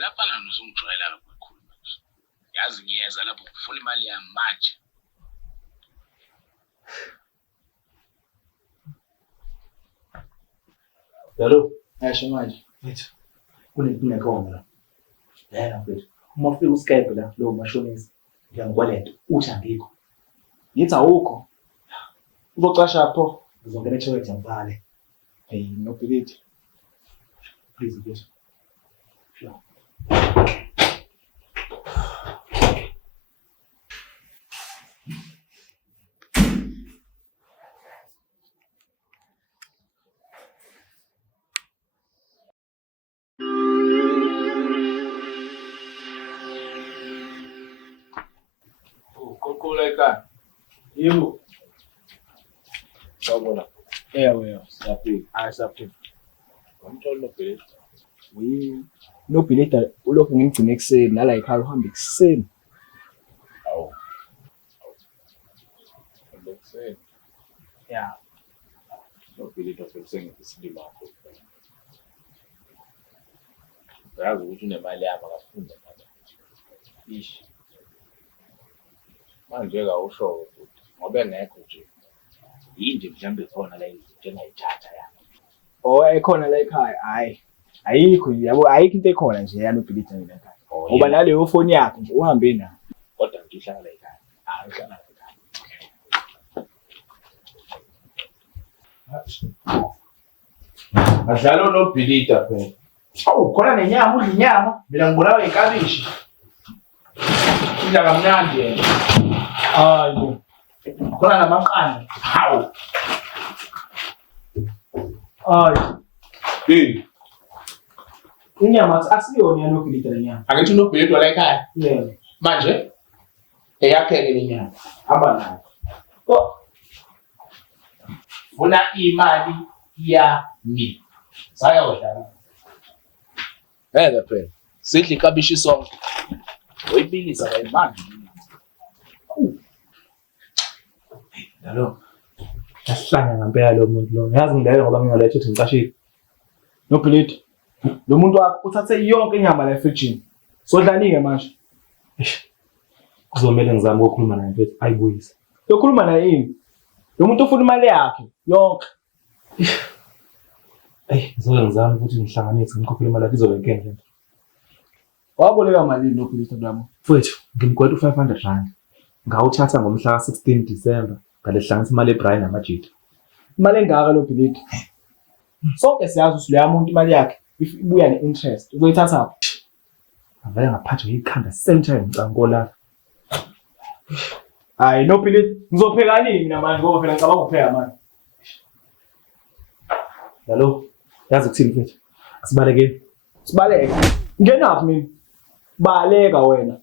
Lapha lana uzongijwayela kakhulu. Yazi ngiyeza lapho ngifuna imali yami manje. Hello, ayisho manje. Mfethu. Kunenkinga khona la. Yena mfethu. Uma ufika uSkype la lo mashonisa. Ngiyangikwaleta uthi angikho. Yithi awukho. Uzocasha pho. Ngizongena eToilet ngivale. Hey, Nobhilita. Please, please. Sure. Kokoleka. Yebo. Sawubona. Ewe, Saphila. ayisaphila. Ngomtholo Nobhilita. Nobhilita ulokhu ngimgcine ekuseni nala ekhaya uhamba ekuseni. Awu. Nobhilita. Yeah. Nobhilita sengiphi isilima akho. Uyazi ukuthi unemali yami akafunda manje. Ish. Manje awusho ukuthi ngobe ngekho nje. Yini mhlambe khona la njengayithatha yakho. Oh, ekhona la ekhaya. Hayi. Ayikho yabo, ayikho into ekhona nje ya Nobhilita mina ekhaya. Ngoba naleyo phone yakhe nje uhambe nayo. Kodwa ngihlala la ekhaya. Hayi, uhlala la ekhaya. Adlala Nobhilita phela. Awu, khona nenyama, udla inyama. Mina ngibulawa inkabishi. Indla kamnandi yena. Hayi. Khona namaqanda. Hawu. Hayi. Hey, Inyama asiyona ya Nobhilita lenyama. angithi Nobhilita la ekhaya. Yebo. Manje eyakhe ke lenyama. Hamba nayo. Funa imali yami. Sayawudlala. Phela. Sidla ikabishi sonke. Uyibilisa la imali. Yalo. Yasihlanya ngempela lo muntu lo. Yazi ngilele ngoba ngingalethe ukuthi ngicashile. Nobhilita. Lo muntu wakho uthathe yonke inyama la efrijini. Sodlanike manje. Kuzomela ngizame ukukhuluma naye mfethu ayibuyise. Yokhuluma naye yini? Lo muntu ufuna imali yakhe yonke. Ngizoke ngizame ukuthi ngihlanganise ngikhokhele imali yakhe izobe inkinga lento. Waboleka malini Nobhilita lami? Mfethu, ngimkweta u500 ngawuthatha ngomhla ka16 December ngalehlanganisa imali eBrian namajita. Imali engaka Nobhilita? Sonke siyazi ukuthi leya muntu imali yakhe ibuya ne-interest. Uzoyithatha. Avele ngaphathwa yikhanda center ngicanga la. Hayi Nobhilita, ngizopheka nini mina manje ngoba phela ngicabanga ukupheka manje. Yalo, yazi ukuthini mfethu? Asibaleke. Sibaleke. Ngenaphi mina? Baleka wena.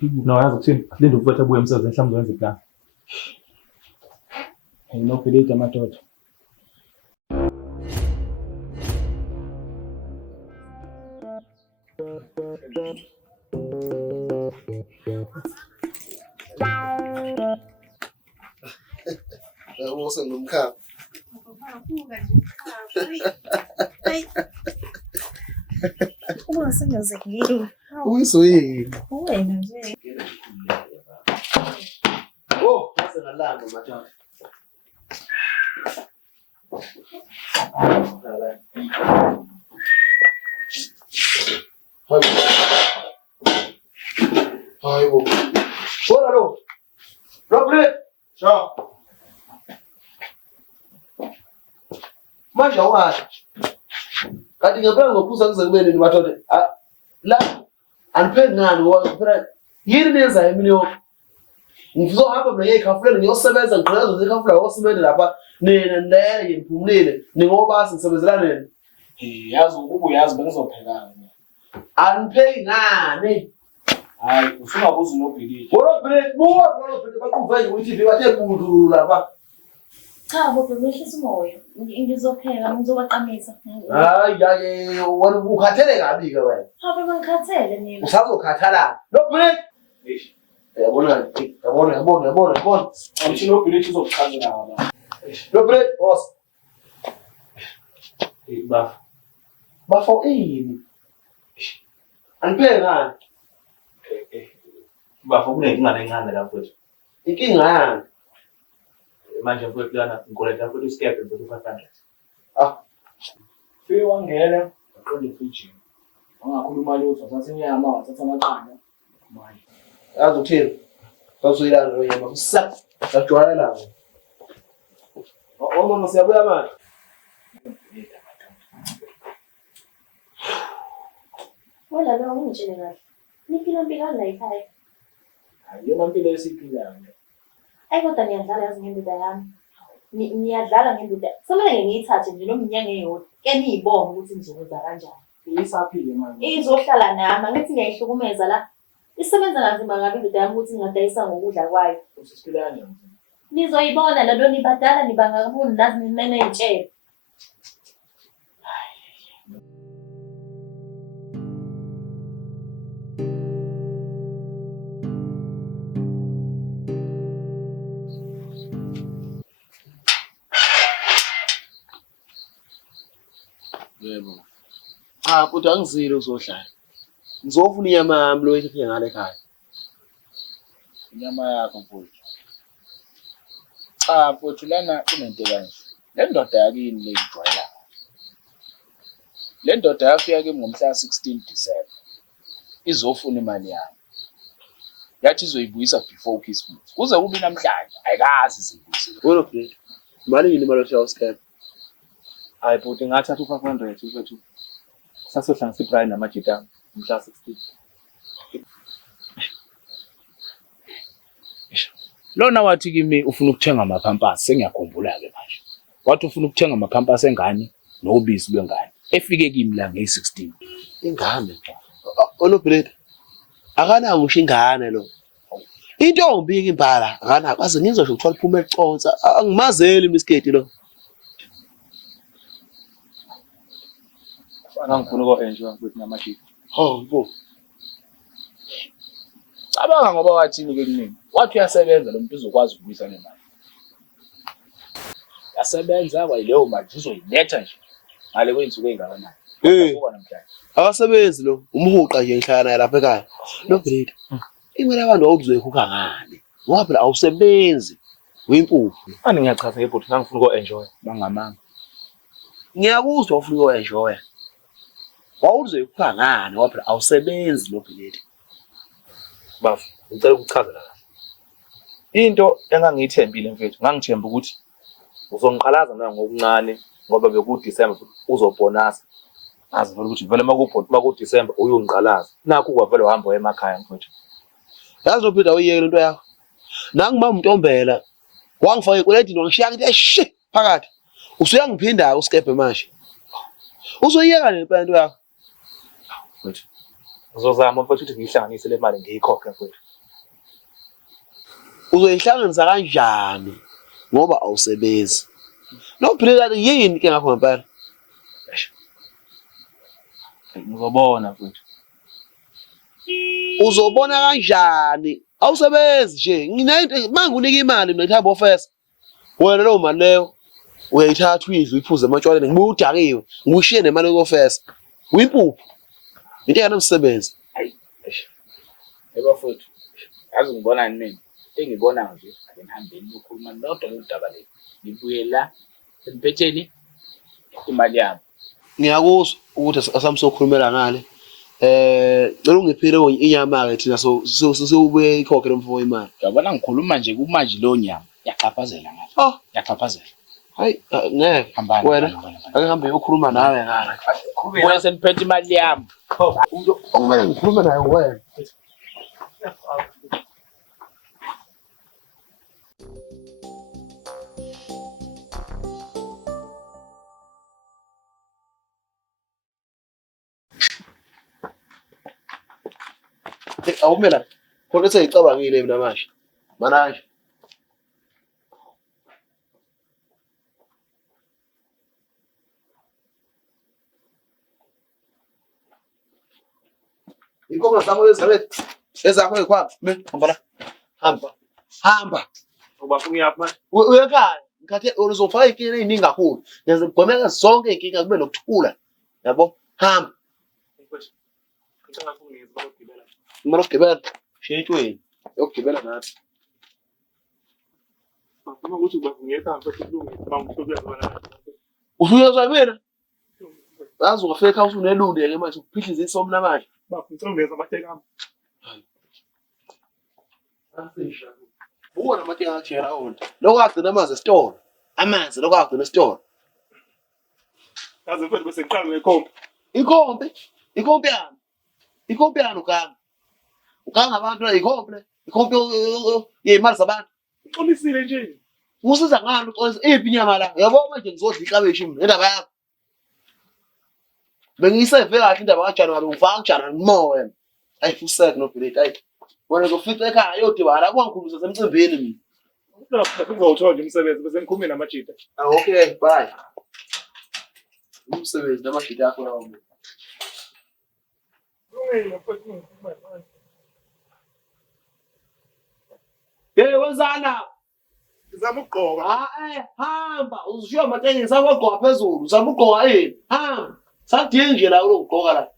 No, yazi ukuthini? Linda ukufetha abuye emsebenzini mhlawumbe wenze plan. Hey Nobhilita madoda. Yabo sengumkhaba. Uma sengazekile. Uyisoyini. Wena nje. Oh, base ngalanga mathatha. Hayibo. Ora lo. Robert. Ciao. Manje awukahle. Kanti ngempela ngophuza kuze kube nini madoda? La aniphe ngani wona phela yini nenza emini yo. Ngizohamba mina ngekhafuleni ngiyosebenza ngiqhaza zekhafula yosebenza lapha nina ndeye ngiphumulile ningobasi ngisebenzela nini. Yazi ubuyazi bengizophekana. Aniphe ngani? Hayi, usungabuza Nobhilita. Robert, buwa baquvanye ukuthi bathe kudu lapha. Cha, bo behlisa umoya. Ngizopheka, ngizobaqamisa. Hayi, wena ukhathele kabi ke wena. Habe bangikhathele mina. Usazokhathala. Robert. Yabona. Angithi Nobhilita uzokuchazela ngaba. Robert, boss. Bafo. Bafo ini. Aniphe ngani? Bafo kunenkinga lencane la mfowethu. Inkinga yani. Manje mfowethu lana ngikoleta futhi isikebhe mfowethu 500. Fike wangena aqonde efrijini. Wangakhuluma lutho sathi inyama wathatha amaqanda. Manje Yazi uthini? Sawusuyilana lo nyama kusasa. Sajwayela la. Mama siyabuya manje. Wala lo ngitshele kahle. Niphila impilo la ekhaya. ayiyona impilo esiphilayo. Kodwa niyadlala yazi ngendoda yami. Niyadlala ngendoda. Samele ngiyithathe nje lo mnyaka eyodwa. Ke niyibone ukuthi nizokwenza kanjani. Isaphile manje. Izohlala nami, angithi ngiyayihlukumeza la. Isebenza kanzima ngabe indoda yami ukuthi ngingadayisa ngokudla kwayo. Usisiphilane. Nizoyibona nalo nibadala nibangakaboni nazi ninene ey'tshele. Yebo. Cha kodwa angizile uzohlala. Ngizofuna inyama yami lo efike ngale ekhaya. Inyama yakho mfowethu. Cha mfowethu lana kunento kanje. Le ndoda yakini leyijwayela. Le ndoda yafika kimi ngomhla 16 December. Izofuna imali yami. Yathi izoyibuyisa before Christmas. Kuze kube namhlanje ayikazi izibuyise. Wena Nobhilita. Imali yini imali oshaya usikebe? Hayi bhuti ngathatha u500 mfowethu. Sasohlanganisa ibrine namajita mhla 16. Lona wathi kimi ufuna ukuthenga amaphampasi sengiyakhumbula ke manje. Wathi ufuna ukuthenga amaphampasi engane nobisi lwengane. Efike kimi la nge16. Ingane. Nobhilita. Akana ngisho ingane lo. Intombi impala akana akaze ngizosho ukuthola iphuma econsa angimazeli imisketi lo. Angifuna uko-enjoy mfowethu namajita. Mbo. Cabanga ngoba wathini ke kunini? Wathi uyasebenza lo muntu uzokwazi ukubuyisa le mali. Yasebenza kwayileyo mali uzoyiletha nje. Ngale kwensuku engakanani. Kuba namhlanje. Akasebenzi lo umhuqa nje ngihlala naye lapha ekhaya. Nobhilita. Imali abantu awuzoyikhupha ngani? Ngoba phela awusebenzi. Uyimpuphu. Ani ngiyachaza ngebhuti ngangifuna uko-enjoy. Bangamanga. Ngiyakuzwa ufuna uko-enjoy. Wawuzoyikhupha ngani ngoba phela awusebenzi Nobhilita. Bafu ngicela ukuchazela kahle. Into engangiyithembile mfethu ngangithemba ukuthi uzongiqalaza na ngokuncane ngoba bekuDecember uzobonasa. Azi vele ukuthi vele makuDecember uyongiqalaza. Nakho kwavele uhamba emakhaya mfethu. Yazi Nobhilita uyiyeke lento yakho. Nangima umntombela wangifaka ekweletini wangishiya ngithi eshi phakathi. Usuyangiphinda usikebhe manje. Uzoyiyeka lempela into yakho. Mfethu. Uzozama mfethu ukuthi ngihlanganise le mali ngiyikhokhe mfethu. Uzoyihlanganisa kanjani ngoba awusebenzi? Nobhilita yini ke ngakho ngempela? Ngizobona mfethu. Uzobona kanjani? Awusebenzi nje. Nginento mangunika imali mina ngithamba ofesa. Wena lo mali leyo uyayithatha uyidle uyiphuze ematshwaleni ngibuye udakiwe. Ngibushiye nemali yokofesa. Uyimpuphu. Into yanamsebenzi. Yebo mfowethu. Yazi ngibona mina. Engibona nje ake ngihambeni ukukhuluma nodwa lodaba leli. Ngibuye la emphetheni imali yami. Ngiyakuzwa ukuthi asamsokhulumela ngale. Cela ungiphile inyama ke thina sobuye ikhokhe lo mfowethu imali. Uyabona ngikhuluma nje kumanje lo nyama. Yachaphazela ngathi. Yachaphazela. Hayi ngeke. Wena ake hambe uyokhuluma nawe ngala. Wena seniphethe imali yami. Okumele ngikhulume naye wena. Awumela. Khona seyicabangile mina manje. Manje. Inkomo zakho ezalethe. Ezakho ekhwa. Hamba la. Hamba. Ubafuna uyaphi manje? Uyekhaya. Ngikhathe uzofaka inkinga eziningi kakhulu. Ngiyaze ngigomeka zonke inkinga kube nokuthula. Yabo? Hamba. Imali yokugibela. Sheyitweni. Yokugibela nathi. Ufika mina? Yazi ungafika ekhaya usunelunde ke manje ukuphihliza isomna manje. Ubona amatenga athera wona. Lokho agcina amanzi esitolo. Amanzi lokho agcina esitolo. Yazi mfethu bese ngiqala ngekhombe. Ikhombe? Ikhombe yani? Ikhombe yani ukanga? Ukanga abantu la ikhombe. Ikhombe yeyimali zabantu. Uxolisile nje. Usiza ngani uxolisa iphi inyama la? Uyabona manje ngizodla iklabeshi mina indaba yakho. Bengiyiseve kahle indaba kaJanuary ungifaka kuJanuary more wena. Ayifuseke Nobhilita ayi. Wena uzofica ekhaya yodiba la kwangikhulisa semcimbini mina. Ngizowuthola nje umsebenzi bese ngikhuluma namajita. Okay, bye. Umsebenzi namajita yakho lawo mina. Wenzana? Ngizama ukugqoka. Hamba. Uzishiya amatengisi awagqoka phezulu. Uzama ukugqoka hamba. Sadingi nje la lokugqoka la.